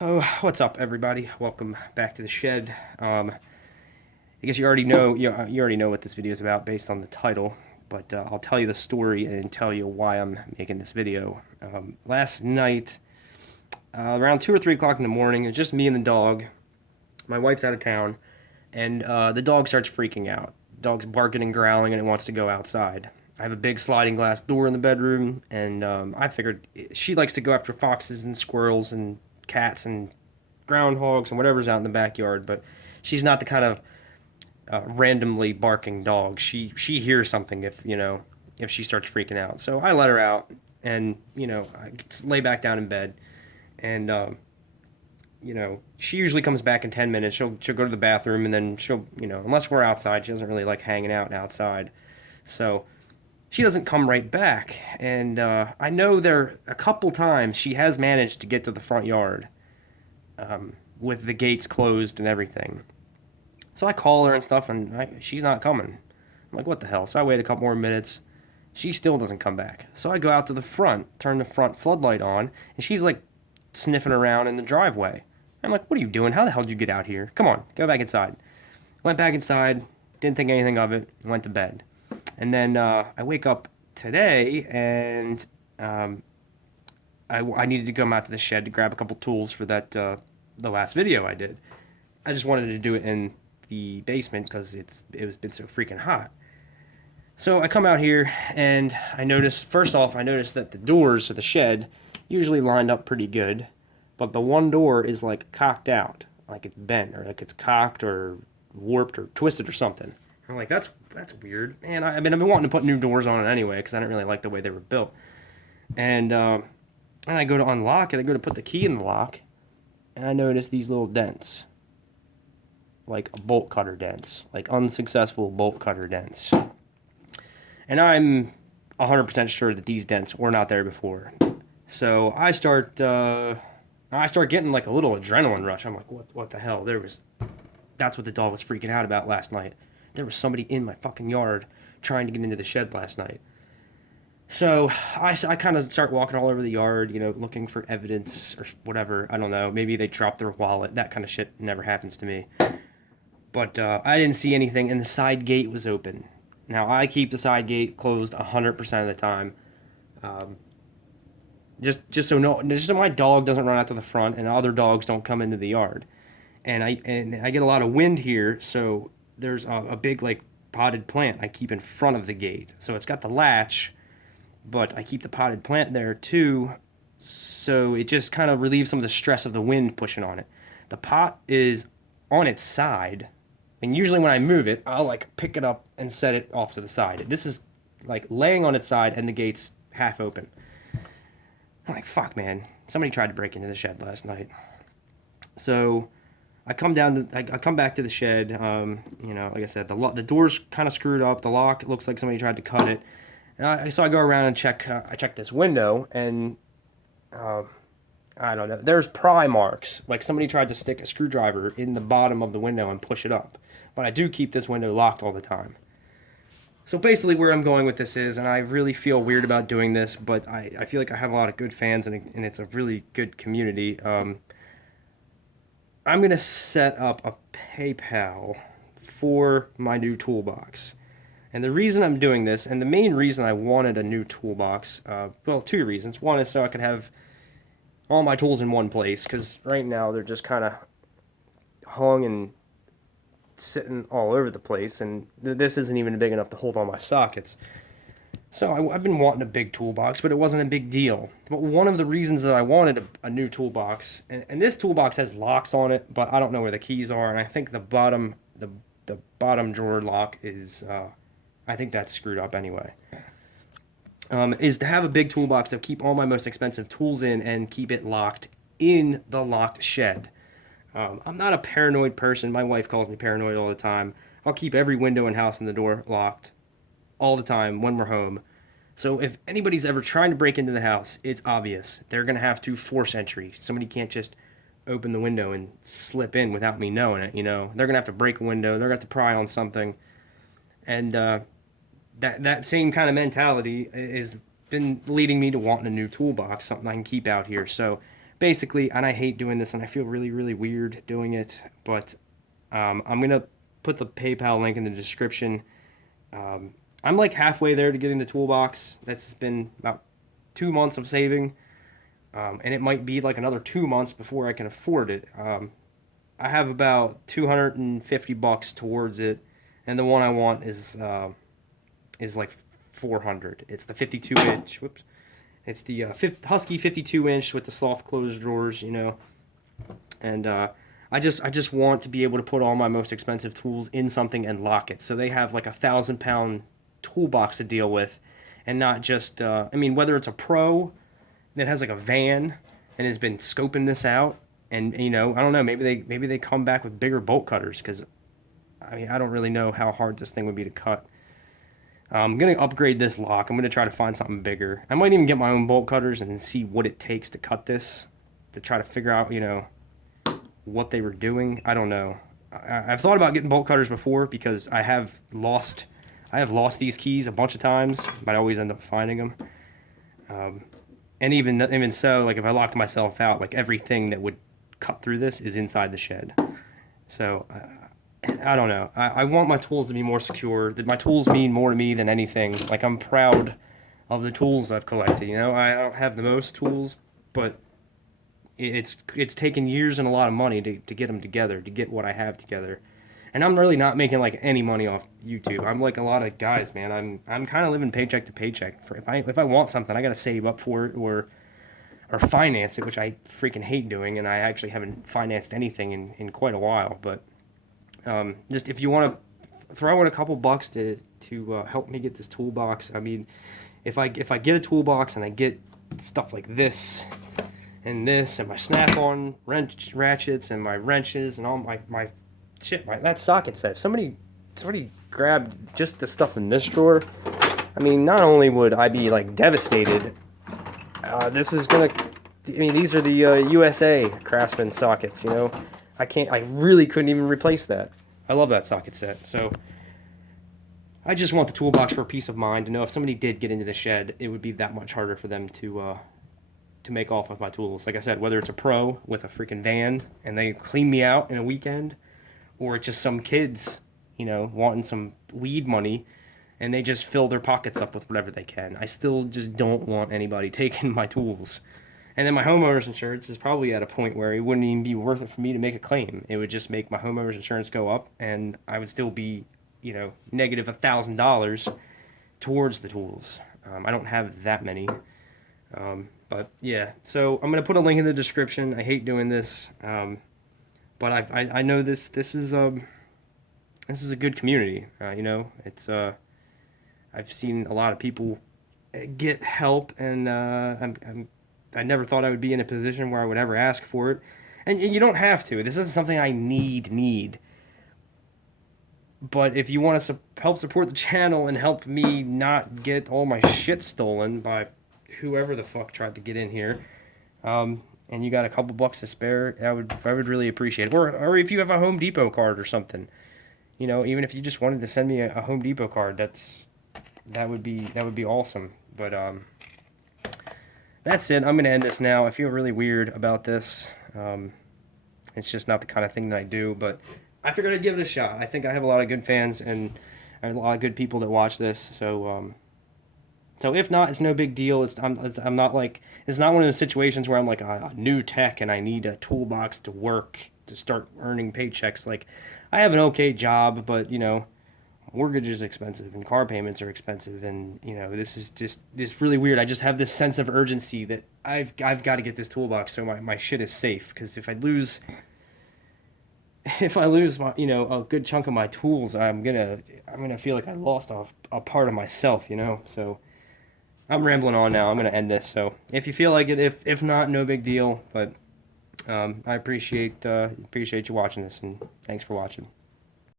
Oh, what's up, everybody? Welcome back to the shed. I guess you already know what this video is about based on the title, but I'll tell you the story and tell you why I'm making this video. Last night, around 2 or 3 o'clock in the morning, it's just me and the dog. My wife's out of town, and the dog starts freaking out. The dog's barking and growling, and it wants to go outside. I have a big sliding glass door in the bedroom, and I figured she likes to go after foxes and squirrels and cats and groundhogs and whatever's out in the backyard, but she's not the kind of randomly barking dog. She hears something if she starts freaking out. So I let her out, and I lay back down in bed, and she usually comes back in 10 minutes. She'll go to the bathroom, and then she'll unless we're outside, she doesn't really like hanging out outside, so she doesn't come right back. And I know there a couple times she has managed to get to the front yard with the gates closed and everything. So I call her and stuff, and she's not coming. I'm like, what the hell? So I wait a couple more minutes. She still doesn't come back. So I go out to the front, turn the front floodlight on, and she's like sniffing around in the driveway. I'm like, what are you doing? How the hell did you get out here? Come on, go back inside. Went back inside, didn't think anything of it, went to bed. And then I wake up today, and I needed to come out to the shed to grab a couple tools for the last video I did. I just wanted to do it in the basement because it was been so freaking hot. So I come out here, and first off, I noticed that the doors of the shed usually lined up pretty good, but the one door is like cocked out, like it's bent, or like it's cocked or warped or twisted or something. I'm like, that's weird, man. I've been wanting to put new doors on it anyway because I didn't really like the way they were built. And I go to unlock it. I go to put the key in the lock, and I notice these little dents, like bolt cutter dents, like unsuccessful bolt cutter dents. And I'm 100% sure that these dents were not there before. So I start getting like a little adrenaline rush. I'm like, what the hell? That's what the dog was freaking out about last night. There was somebody in my fucking yard trying to get into the shed last night. So I kind of start walking all over the yard, looking for evidence or whatever. I don't know. Maybe they dropped their wallet. That kind of shit never happens to me. But I didn't see anything, and the side gate was open. Now, I keep the side gate closed 100% of the time. Just so my dog doesn't run out to the front and other dogs don't come into the yard. And I get a lot of wind here, so there's a big like potted plant I keep in front of the gate. So it's got the latch, but I keep the potted plant there too, so it just kind of relieves some of the stress of the wind pushing on it. The pot is on its side, and usually when I move it, I'll like pick it up and set it off to the side. This is like laying on its side and the gate's half open. I'm like, fuck, man. Somebody tried to break into the shed last night. So I come back to the shed. Like I said, the door's kind of screwed up. The lock, it looks like somebody tried to cut it. So I go around and check. I check this window, and I don't know. There's pry marks, like somebody tried to stick a screwdriver in the bottom of the window and push it up. But I do keep this window locked all the time. So basically, where I'm going with this is, and I really feel weird about doing this, but I feel like I have a lot of good fans, and it's a really good community. I'm gonna set up a PayPal for my new toolbox. And the reason I'm doing this, and the main reason I wanted a new toolbox, two reasons. One is so I could have all my tools in one place, because right now they're just kind of hung and sitting all over the place, and this isn't even big enough to hold all my sockets. So I've been wanting a big toolbox, but it wasn't a big deal. But one of the reasons that I wanted a new toolbox, and this toolbox has locks on it, but I don't know where the keys are, and I think the bottom drawer lock is I think that's screwed up anyway. Is to have a big toolbox to keep all my most expensive tools in and keep it locked in the locked shed. I'm not a paranoid person. My wife calls me paranoid all the time. I'll keep every window and house and the door locked all the time when we're home. So if anybody's ever trying to break into the house, it's obvious. They're going to have to force entry. Somebody can't just open the window and slip in without me knowing it, They're going to have to break a window. They're going to have to pry on something. And that same kind of mentality has been leading me to wanting a new toolbox, something I can keep out here. So basically, and I hate doing this, and I feel really, really weird doing it, but I'm gonna put the PayPal link in the description. I'm like halfway there to getting the toolbox. That's been about 2 months of saving, and it might be like another 2 months before I can afford it. I have about $250 towards it, and the one I want is like 400. It's the 52 inch. Whoops. It's the Husky 52 inch with the soft closed drawers, and I just want to be able to put all my most expensive tools in something and lock it, so they have like 1,000 pound toolbox to deal with, and not just I mean, whether it's a pro that has like a van and has been scoping this out, and I don't know, maybe they come back with bigger bolt cutters, because I mean, I don't really know how hard this thing would be to cut. I'm going to upgrade this lock. I'm going to try to find something bigger. I might even get my own bolt cutters and see what it takes to cut this, to try to figure out, what they were doing. I don't know. I've thought about getting bolt cutters before, because I have lost these keys a bunch of times, but I always end up finding them. And even so, like if I locked myself out, like everything that would cut through this is inside the shed. So I don't know. I want my tools to be more secure. That my tools mean more to me than anything. Like, I'm proud of the tools I've collected. I don't have the most tools, but it's taken years and a lot of money to get them together, to get what I have together. And I'm really not making like any money off YouTube. I'm like a lot of guys, man. I'm kind of living paycheck to paycheck. If I want something, I gotta save up for it, or finance it, which I freaking hate doing. And I actually haven't financed anything in quite a while, but. Just if you want to throw in a couple bucks to help me get this toolbox. I mean, if I get a toolbox and I get stuff like this and my snap-on wrench ratchets and my wrenches and all my shit, that socket set. If somebody grabbed just the stuff in this drawer, I mean, not only would I be like devastated, this is gonna. I mean, these are the USA Craftsman sockets. I really couldn't even replace that. I love that socket set. So I just want the toolbox for peace of mind, to know if somebody did get into the shed, it would be that much harder for them to make off with my tools. Like I said, whether it's a pro with a freaking van and they clean me out in a weekend, or it's just some kids, wanting some weed money and they just fill their pockets up with whatever they can. I still just don't want anybody taking my tools. And then my homeowner's insurance is probably at a point where it wouldn't even be worth it for me to make a claim. It would just make my homeowner's insurance go up, and I would still be, negative $1,000 towards the tools. I don't have that many. But yeah, so I'm going to put a link in the description. I hate doing this. But I know this is a good community. It's I've seen a lot of people get help, and I never thought I would be in a position where I would ever ask for it. And you don't have to. This isn't something I need. But if you want to help support the channel and help me not get all my shit stolen by whoever the fuck tried to get in here, and you got a couple bucks to spare, I would really appreciate it. Or if you have a Home Depot card or something, even if you just wanted to send me a Home Depot card, that would be awesome. But that's it. I'm going to end this now. I feel really weird about this. It's just not the kind of thing that I do, but I figured I'd give it a shot. I think I have a lot of good fans and a lot of good people that watch this. So if not, it's no big deal. I'm not like, it's not one of those situations where I'm like a new tech and I need a toolbox to work to start earning paychecks. Like, I have an okay job, but mortgage is expensive and car payments are expensive, and this is just really weird. I just have this sense of urgency that I've got to get this toolbox so my shit is safe, because if I lose my a good chunk of my tools, I'm gonna feel like I lost a part of myself. So I'm rambling on now. I'm gonna end this. So if you feel like it, if not, no big deal. But I appreciate you watching this, and thanks for watching.